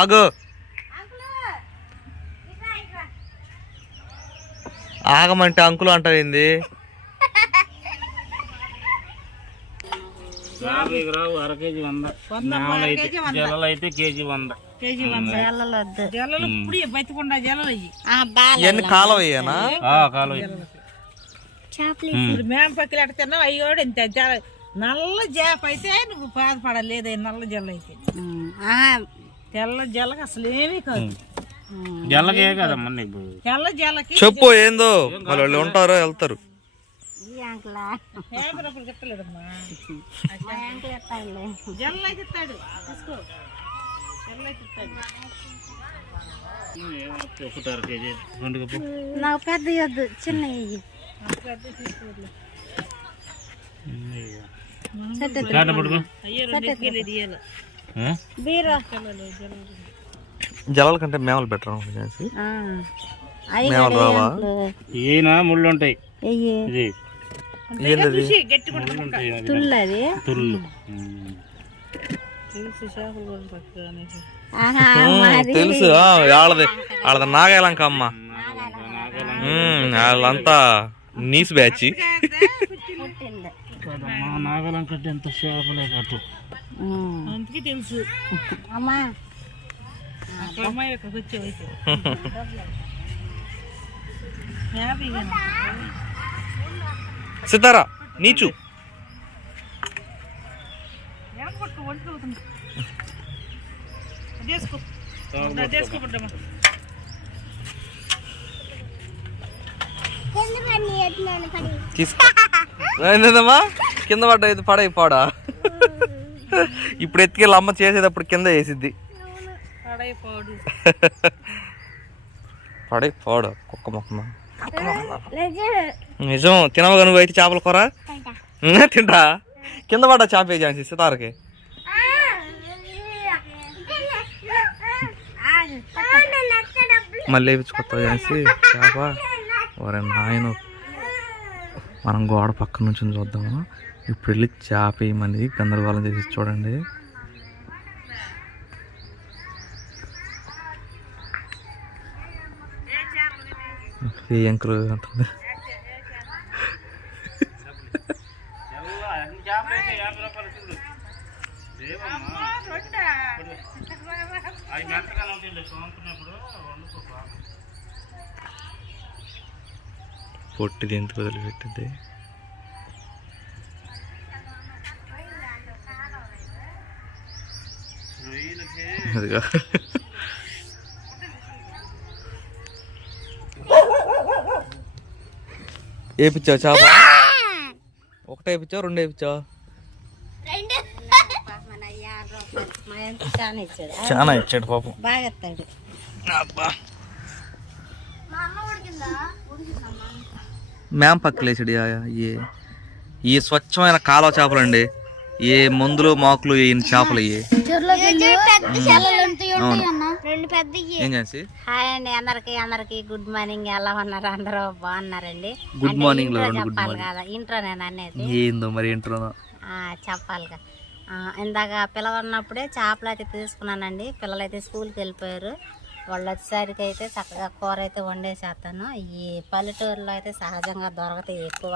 ఆగు. ఆగమంటే అంకులు అంటాయింది యాభై రావు అర కేజీ వంద. అయితే కేజీ వంద. కేజీ వంద. ఇప్పుడు బతికుండా ఇవన్నీ అయ్యానా? కాలువ చేపలు ఇప్పుడు మేము పక్కలు తిన్నావు అయ్యి ఇంత నల్ల చేప అయితే నువ్వు బాధపడలేదు నల్ల జల్ల అయితే తెల్ల జల్లకి అసలు ఏమీ కాదు. ఉమ్. జల్లకే కదమ్మా నీకు? తెల్ల జల్లకి చెప్పు ఏందో? వాళ్ళు ఉంటారో వెళ్తారు. జల్ల ఇస్తాడు. తీసుకో. జల్ల ఇస్తాడు. నాకు పెద్ద వద్దు చిన్న అయ్యో రెండు తీయాలి. జలాల కంటే మేమలు బెటర్ మేమలు రావా? ఈయన ముళ్ళు ఉంటాయి. చూసి తుల్లది. చూసి తెలుసు ఆ, వాళ్ళది వాళ్ళది నాగాలంక అమ్మ. వాళ్ళంతా నీస్ బ్యాచ్. పుట్టింది. కదమ్మా నాగలం కట్టి ఎంత చేపలే కట్టు ఉమ్. అందుకే తెలుసు. అమ్మా. అమ్మాయి సితారా నీచు. కింద పడ్డ ఇది పడై పాడా. ఇప్పుడు ఎత్తుకెళ్ళి అమ్మ చేసేటప్పుడు కింద వేసిద్ది. పడైపోడు. పడై పాడు కుక్క మొక్కమా నిజం. తినవు నువ్వు అయితే చేపల కూర? తింటా. కింద పడ్డా చేప వేసి సితారకి? మళ్ళీ వేపించుకొత్తా చేసి చేప? ఒరే నాయన. మనం గోడ పక్క నుంచి చూద్దాము? ఇప్పుడు వెళ్ళి చేప గందరగోళం చేసి చూడండి. ఏ అంకుల్ అంటుంది. పొట్టి చేపలు వదిలిపెట్టింది యాభై రూపాయలు చూడు ఏమమ్మా అవి మెత్తగా ఉంటాయి సోముకున్నప్పుడు వండుకోపా పొట్టిది ఎంత వదిలిపెట్టింది రొయ్యలకి అదిగా వేపించావు చేప? ఒకటే వేపించావు రెండు ఎంత చాలా ఇచ్చాడు పాపం. బాగా ఎత్తాడు అబ్బా. మేం పక్కలేసాడు ఈ ఈ స్వచ్ఛమైన కాలువ చేపలు అండి ఏ మందులు మాకులు వేయని చేపలు ఇవి ఏం. హాయ్ అండి అందరికి అందరికి గుడ్ మార్నింగ్. ఎలా ఉన్నారు? అందరూ బాగున్నారండి? గుడ్ మార్నింగ్లో ఇంట్రో రెండు గుడ్ చెప్పాలి మార్నింగ్. కదా ఇంట్రో నేను అనేది. ఏందో మరి ఏంటో ఆ, చెప్పాలిగా. ఆ, ఇందాక పిల్లలు ఉన్నప్పుడే చేపలు అయితే తీసుకున్నానండి. పిల్లలు అయితే స్కూల్కి వెళ్ళిపోయారు. వాళ్ళు వచ్చేసరికి అయితే చక్కగా కూర అయితే వండేసేస్తాను. ఈ పల్లెటూరులో అయితే సహజంగా దొరకతాయి ఎక్కువ.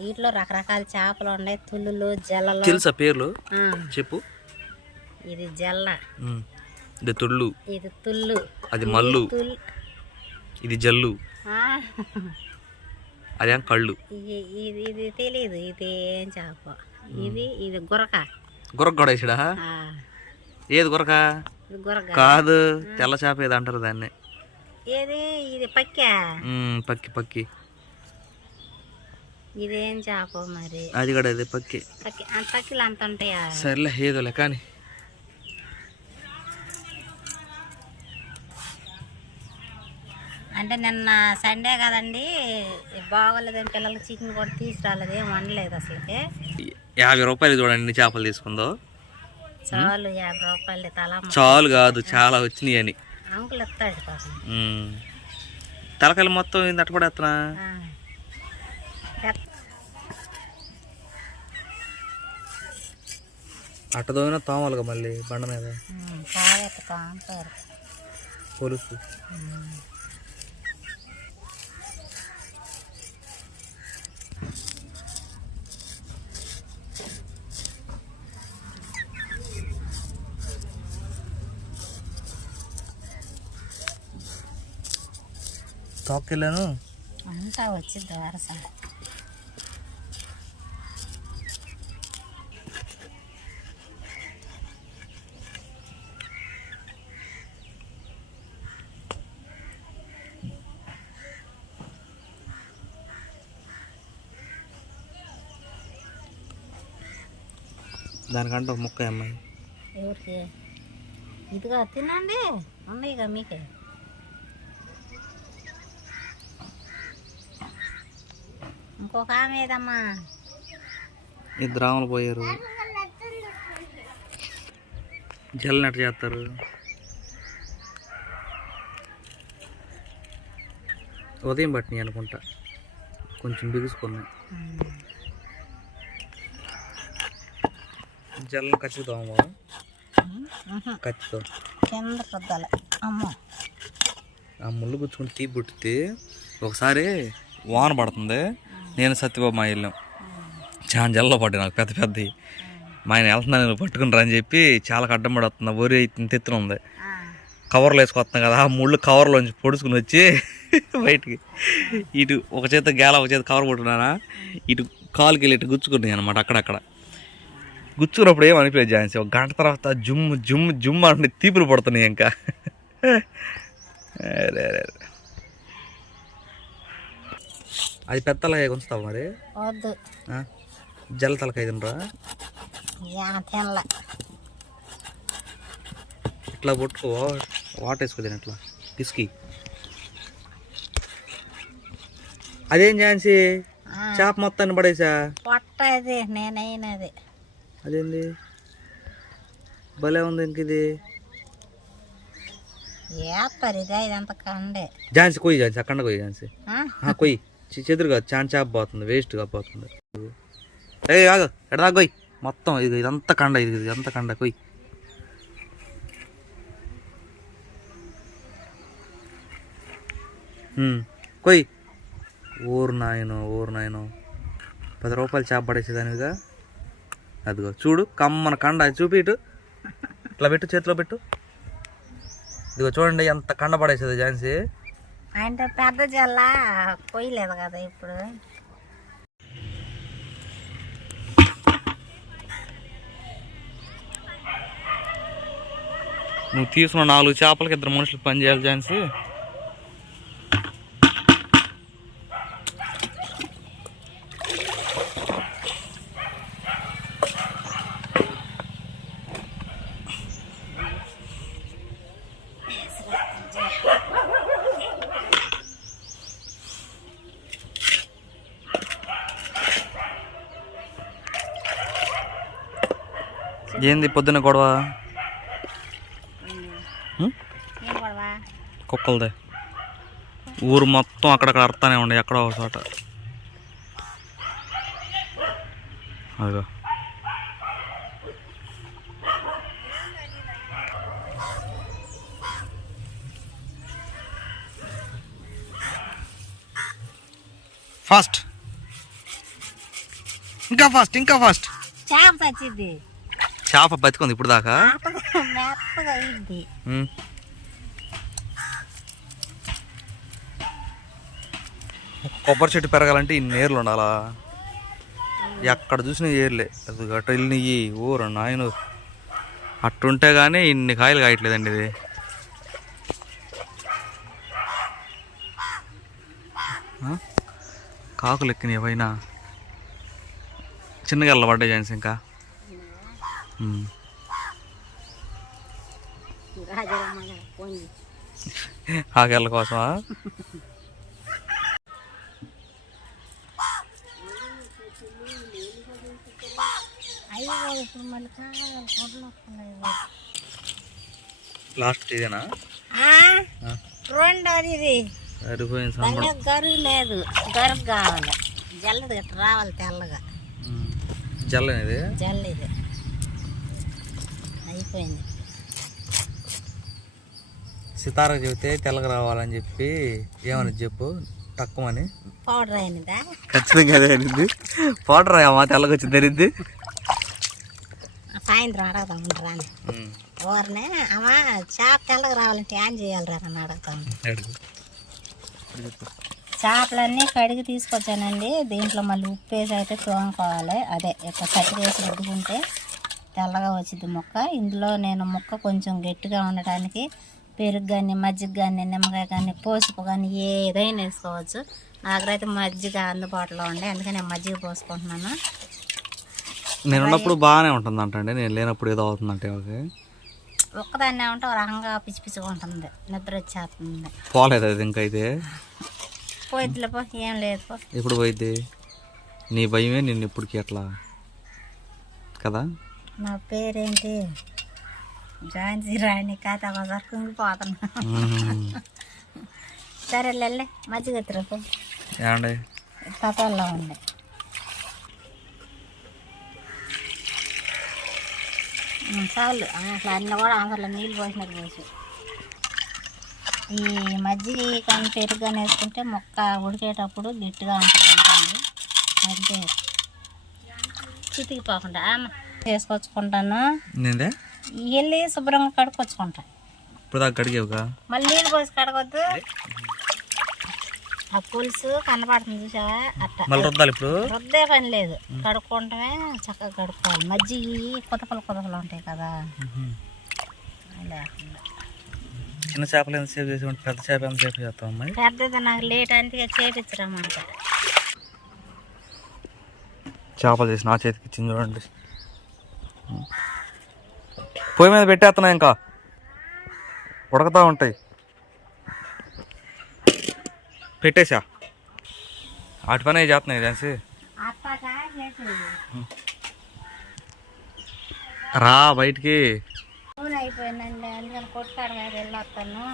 వీటిలో రకరకాల చేపలు ఉన్నాయి. తుల్లులు జల్లలు. తెలుసా పేర్లు? చెప్పు. ఇది జల్ల. ఇది తుళ్ళు. ఇది తుల్లు అది మల్లు. ఇది జల్లు. అదేం కళ్ళు. ఇది ఇది ఇది తెలియదు ఇది ఏం చేప. ఇది ఇది గురక. గుర్రకు కూడా వేసాడా? ఏది గురక? ఇది గురక. కాదు తెల్ల చేప ఏది అంటారు దాన్ని. ఏది? ఇది పక్క. పక్కి పక్కి. ఇదేం చేప మరి? అది కూడా అదే పక్కి. పక్కి. పక్కిలు అంత ఉంటాయా? సర్లే ఏదోలే కానీ. అంటే నిన్న సండే కదండి బాగోలేదని పిల్లలు చికెన్ కూడా తీసుకురాలేదు ఏం వండలేదు అసలుకి. యాభై రూపాయలు చూడండి చేపలు తీసుకుందో. చాలు యాభై రూపాయలు తల చాలు కాదు చాలా వచ్చినాయి అని అంకులు ఉమ్. తలకాయలు మొత్తం ఏంది అట్టపడేస్తున్నా ఆ. ఎత్- అట్ట దోగినా తోమాలిగా మళ్ళీ బండ మీద? కాగెత్తుతా పొలుసు తోకెళ్ళాను అంతా వచ్చింది వరస దానికంటే ఒక ముక్క అమ్మాయి ఎవరికి? ఇదిగా తినండి. ఉన్నాయిగా మీకే. ఇంకొక ఆమె ఏదమ్మా ఇద్దరు ఆమెలు పోయారు. జల్లు ఎట్ట చేస్తారు. ఉదయం పట్టినాయి అనుకుంటా. కొంచెం బిగుసుకున్నాయి. జల్లు కచ్చితో కచ్చితో. కింద రుద్దాలి. అమ్మో. ఆ ముళ్ళు గుచ్చుకుని తీ పుట్టితే ఒకసారి వాన పడుతుంది. నేను సత్యబాబు మా వెళ్ళాం చాలా జల్లో పడ్డాయి నాకు పెద్ద పెద్ద మా ఆయన వెళ్తున్నాను నేను పట్టుకుని అని చెప్పి చాలా అడ్డం పడుతున్నా ఊరి ఇంత ఎత్తున ఉంది. కవర్లు వేసుకొస్తున్నాం కదా ఆ ముళ్ళు కవర్లోంచి పొడుచుకుని వచ్చి బయటికి ఇటు ఒక చేత గేల ఒక చేత కవర్ పట్టుకున్నానా ఇటు కాలుకి వెళ్ళి ఇటు గుచ్చుకున్నాయి అనమాట అక్కడక్కడ. గుచ్చుకున్నప్పుడు ఏం అనిపించలేదు జాన్సీ ఒక గంట తర్వాత జుమ్ జుమ్ జుమ్ అంటే తీపులు పడుతున్నాయి ఇంకా. అరే అరే అరే. అది పెద్ద తలకాయ కొంచుతావు మరి? వద్దు. ఆ? జల తలకాయ తినరా? తినలే ఇట్లా పట్టుకో వాటర్ వేసుకో తిన ఇట్లా. పిసికి. అదేం ఝాన్సీ? ఆ, చేప మొత్తాన్ని పడేసా? పొట్ట ఇది నేనైనది. అదేంది? భలే ఉంది ఇంక ఇది. ఇదే ఇదంతా కండే. ఝాన్సీ కొయ్యి ఝాన్సీ అక్కడ కొయ్యి ఝాన్సీ. ఆ, కొయ్యి. చి- చెదురుగా చాన్ చేప పోతుంది వేస్ట్గా పోతుంది. ఏ ఆగు ఎడదా కొయ్యి మొత్తం ఇది ఇదంతా కండ ఇది ఇదంతా కండ కొయ్యి ఉమ్, కొయ్యి ఊరు నాయనో ఊరు నాయనో. పది రూపాయలు చేప పడేసేదానివిగా అదిగో చూడు కమ్మన కండ చూపిటు ఇట్లా పెట్టు చేతిలో పెట్టు. ఇదిగో చూడండి ఎంత కండ పడేసేది ఝాన్సీ. అంటే పెద్ద జల్ల కొయ్యలేదు కదా ఇప్పుడు. నువ్వు తీసుకున్న నాలుగు చేపలకి ఇద్దరు మనుషులు పని చేయాలి ఏంది పొద్దున్న గొడవ? కుక్కలదే. ఊరు మొత్తం అక్కడక్కడ అర్థానే ఉండే ఎక్కడో ఒక చోట. అదిగో. ఫాస్ట్ ఇంకా ఫాస్ట్ ఇంకా ఫాస్ట్ చేప చచ్చిద్ది చేప బతికుంది ఇప్పుడు దాకా. కొబ్బరి చెట్టు పెరగాలంటే ఇన్ని ఏర్లు ఉండాలా? ఎక్కడ చూసినా ఏర్లే. అది గట్ట వెళ్ళినవి ఊరు నాయన. అట్టుంటే కానీ ఇన్ని కాయలు కాయట్లేదండి ఇది? కాకులు ఎక్కినాయి పైన. చిన్నగా పడ్డాయి జాన్స్ ఇంకా. ఆకేళ్ళ కోసమా? లాస్ట్ ఇదేనా? ఆ, రెండోది ఇది. సరిపోయింది గరుగు లేదు. గరుగు కావాలి. జల్లది రావాలి తెల్లగా. జల్లం ఇది జల్లిది. అయిపోయింది. సితారా చెబితే తెల్లగా రావాలని చెప్పి ఏమని చెప్పు తక్కువని. పౌడర్ అయినదా? ఖచ్చితంగా అదే అనింది. పౌడర్ అమ్మా తెల్లగా వచ్చింది అనింది. సాయంత్రం అడగదాం ఉండరా అని ఊరనే అమ్మ చేప తెల్లగా రావాలంటే ఏం చేయాలి రా అని అడుగుతాం అడుగు. చేపలన్నీ కడిగి తీసుకొచ్చానండి. దీంట్లో మళ్ళీ ఉప్పు వేసి అయితే తోముకోవాలి. అదే ఇట్లా కట్టి వేసి రుద్దుకుంటే తెల్లగా వచ్చింది ముక్క. ఇందులో నేను ముక్క కొంచెం గట్టిగా ఉండటానికి పెరుగు కానీ మజ్జిగ కానీ నిమ్మకాయ కానీ పసుపు కానీ ఏదైనా వేసుకోవచ్చు. నా దగ్గర అయితే మజ్జిగ అందుబాటులో ఉండే అందుకే నేను మజ్జిగ పోసుకుంటున్నాను. నేను ఉన్నప్పుడు బాగానే ఉంటుంది అంటండి నేను లేనప్పుడు ఏదో అవుతుందంటే ఓకే ఒక్కదాన్నే ఉంటే ఒక రకంగా పిచ్చి పిచ్చిగా ఉంటుంది. నిద్ర వచ్చేస్తుంది. పోలేదు అది ఇంకా అయితే పోయిద్దిలే పో ఏం లేదు పో. ఎప్పుడు పోయిద్ది? నీ భయమే నిన్ను ఇప్పటికి అట్లా. కదా? నా పేరేంటి? ఝాన్సీ రాణి కథ ఒకసారి కుంగిపోతున్నా. సరే లెల్లే మజ్జిగ తిరపు ఏమండి? తపాల్లో ఉంది. చాలు. అట్లా అన్నీ కూడా అందులో నీళ్ళు పోసినట్టు పోసి. ఈ మజ్జిగ కానీ పెరుగు కానీ వేసుకుంటే మొక్క ఉడికేటప్పుడు గట్టిగా ఉంటుంది అంటే చితికిపోకుండా అమ్మ. చేసుకొచ్చుకుంటాను వెళ్ళి శుభ్రంగా కడుక్కొచ్చుకుంటాను ఇప్పుడు దాకా అడిగేవుగా మళ్ళీ నీళ్ళు పోసి కడగొద్దు. ఆ పులుసు కనపడుతుంది చూసావా? అట్ట. మళ్ళీ రుద్దాలి ఇప్పుడు? రుద్దే పని లేదు. కడుక్కుంటమే చక్కగా కడుక్కోవాలి. మజ్జిగ కుతకలు కుతకలు ఉంటాయి కదా. లేకుండా. చిన్న చేపలు ఎంతసేపు చేసి ఉంటే పెద్ద చేప ఎంతసేపు చేస్తాం అమ్మాయి? పెద్దది నాకు లేట్ అంటే చేపించరమ్మంట చేపలు చేసి నా చేతికి ఇచ్చింది చూడండి. పొయ్యి మీద పెట్టేస్తున్నా ఇంకా. ఉడకతా ఉంటాయి. పెట్టేసా వాటి పని అవి చేస్తున్నాయి తెలిసి రా బయటికి. నూనె అయిపోయిందండి అందుకని కొట్టాడు కదా వెళ్ళొస్తాను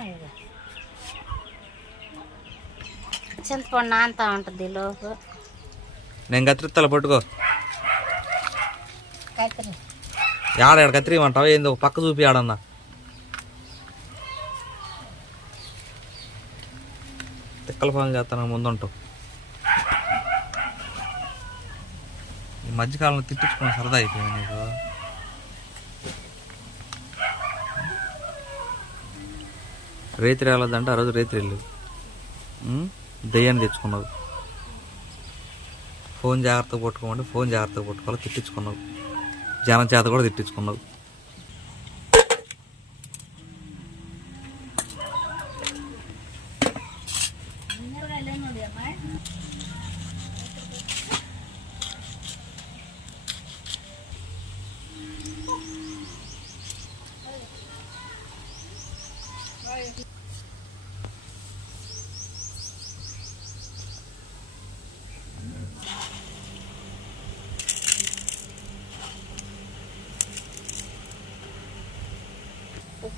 చింతపండు నానుతా ఉంటుంది లోపు నేను కత్తిరిస్తాల పట్టుకో. కత్తిరి. ఆడ ఆడ కత్తిరిమంటావు ఏందో ఒక పక్క చూపి ఆడన్నా తిక్కల పనులు చేస్తాను ముందుంటావు ఈ మధ్యకాలంలో తిట్టించుకున్న సరదా అయిపోయింది నీకు. రేత్రి వెళ్ళదంటే ఆ రోజు రేత్రి వెళ్ళు దయ్యాన్ని తెచ్చుకున్నావు. ఫోన్ జాగ్రత్తగా పట్టుకోమంటే ఫోన్ జాగ్రత్తగా పట్టుకోవాలి తిట్టించుకున్నావు. జనం చేత కూడా తిట్టించుకున్నావు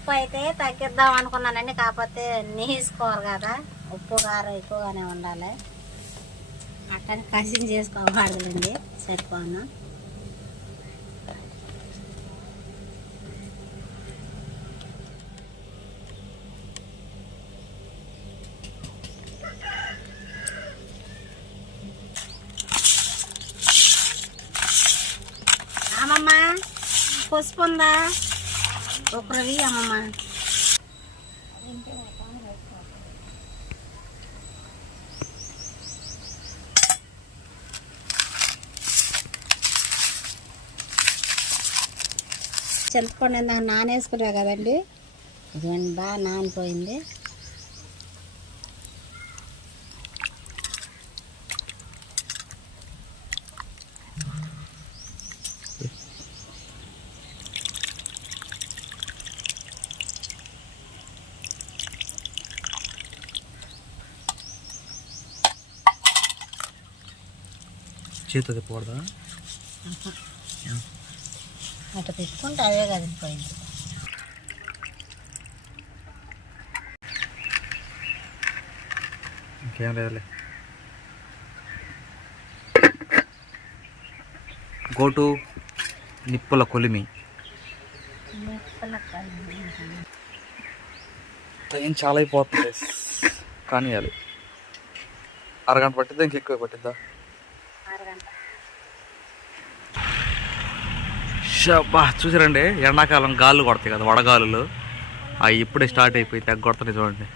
ఉప్పు అయితే తగ్గిద్దాం అనుకున్నానండి. కాకపోతే నీసుకోవాలి కదా. ఉప్పు కారం ఎక్కువగానే ఉండాలి. అట్టని కసిం చేసుకోబడదండి సరిపోను. అమ్మమ్మ పసుపు ఉందా? ఒకరివి అమ్మమ్మ చింతపండు ఇందాక నానేసుకున్నా కదండి. ఇదిగోండి బాగా నానిపోయింది. చేతితో తిప్పకూడదా? అటు తిప్పుకుంటే అదే కదిలిపోయింది ఇంకేం లేదులే. గోటు నిప్పుల కొలిమి. టైం చాలా అయిపోతుంది. కానీ అది అరగంట పట్టిద్దా? ఇంకెక్కువ పట్టిద్దా? షబ్బా చూసారండి? ఎండాకాలం గాలు కొడతాయి కదా వడగాలులు. అవి ఇప్పుడే స్టార్ట్ అయిపోయి తగ్గొడతాయి చూడండి.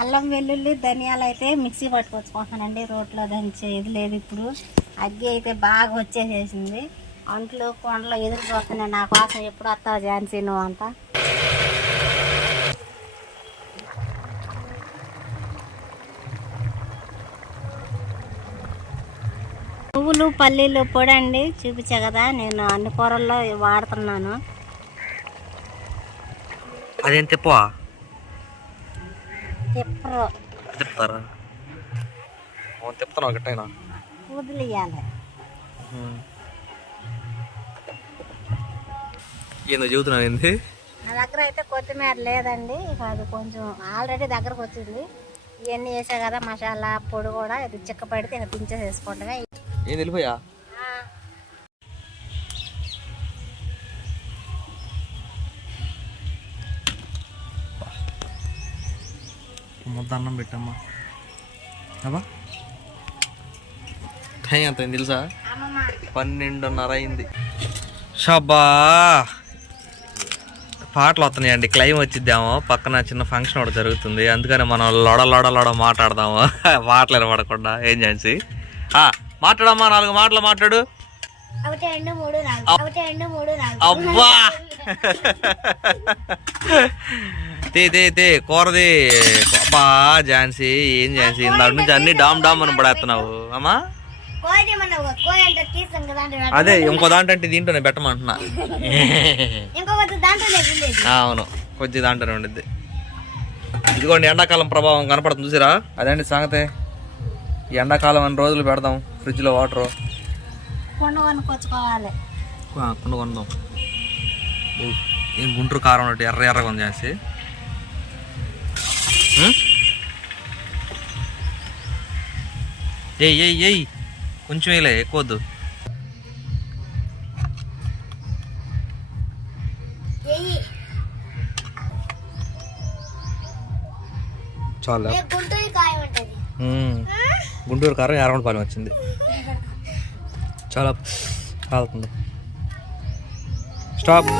అల్లం వెల్లుల్లి ధనియాలు అయితే మిక్సీ పట్టుకొచ్చుకుంటానండి రోట్లో దంచే ఇది లేదు ఇప్పుడు. అగ్గి అయితే బాగా వచ్చేసేసింది. అంట్లు కొండలో ఎదురు చూస్తున్నాయి నా కోసం ఎప్పుడు వస్తావు ఝాన్సీ నువ్వు అంతా పువ్వులు పల్లీలు పొడి అండి చూపించా కదా నేను అన్ని కూరల్లో వాడుతున్నాను. అదేం తిప్పవా? తిప్పరు. తిప్పుతారా? తిప్పుతాను ఒకటైనా వదిలేయాలి. ఏందో చెబుతున్నావు ఏంది? నా దగ్గర అయితే కొత్తిమీర లేదండి ఇక అది కొంచెం ఆల్రెడీ దగ్గరకు వచ్చింది. ఇవన్నీ వేసా కదా మసాలా పొడి కూడా ఇది చిక్క పడితే ఇక ఏం తెలిపోయా? ముద్ద అన్నం పెట్టమ్మా. టైం ఎంత అయింది తెలుసా? పన్నెండున్నర అయింది. షబ్బా. పాటలు వస్తున్నాయండి క్లైమ్ వచ్చిద్దాము. పక్కన చిన్న ఫంక్షన్ ఒకటి జరుగుతుంది. అందుకని మనం లొడ లొడ లొడ మాట్లాడదాము. మాటలు పడకుండా ఏం చేసి మాట్లాడమ్మా నాలుగు మాటలు మాట్లాడు. అబ్బా! తే తే తే కూరది. అబ్బా ఝాన్సీ ఏం ఝాన్సీ? ఇందాటి నుంచి అన్ని డామ్ డామ్ అని పడేస్తున్నావు. అమ్మా? అదే ఇంకో దాంట్లో దీంట్లోనే పెట్టమంటున్నా. అవును. కొద్ది దాంట్లోనే ఉండిద్ది. ఇదిగోండి ఎండాకాలం ప్రభావం కనపడుతుంది చూసిరా? అదేంటి సంగతే? ఎండాకాలం అన్ని రోజులు పెడదాం. ఫ్రిడ్జ్లో వాటర్? కొండ కొనుక్కొచ్చుకోవాలి. కుండ కొందాం. ఓ, ఏం గుంటూరు కారం ఒకటి ఎర్ర ఎర్రగా ఉంది చేసి. ఏయ్ ఏయ్ ఏయ్ కొంచెం వేయలే ఎక్కువ వద్దు చాలా. గుంటూరు కారం ఎర్రగొండపాలెం వచ్చింది. చాలా ఆడుతుంది స్టాప్.